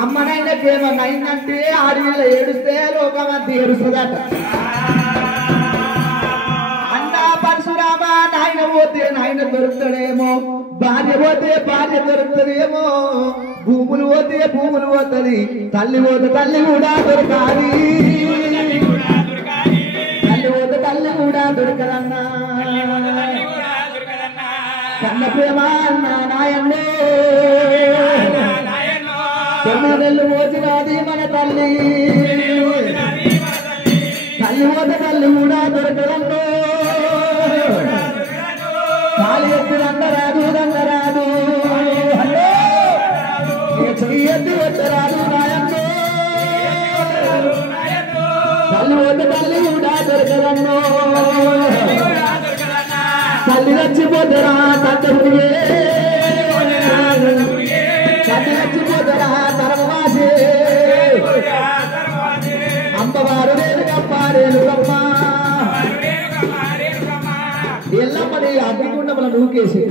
అమ్మనైనాకేమన్నా అయిందంటే ఆడపిల్ల ఏడుస్తే లోకమంతా ఏడుస్తుందట. అన్నా పరశురామ నాయన పోతే నాయన దొరుకుతాడేమో, భార్య పోతే భార్య దొరుకుతుందేమో, భూములు పోతే భూములు పోతుంది, తల్లి పోతే తల్లి కూడా దొరకాలి, తల్లి పోతే తల్లి కూడా దొరకదన్నా. కన్న ప్రేమ అన్నా నాయన్నే 9 నెలలు మోచినది మన తల్లి, తల్లి పోతే తల్లి కూడా దొరకదన్నో. కాలి ఎత్తి దండరాదు దండరాదు, చెయ్యి ఎత్తి ఎత్తరాదు నాయన్నో. తల్లి పోతే తల్లి కూడా దొరకదన్నో. తల్లి నచ్చిపోతారా తండ్రి, తల్లి నచ్చిపోతారా తరమాసే. అమ్మవారు రేణుకమ్మ రేణుకమ్మ ఎల్లమ్మని అగ్నిగుండముల నూకేసి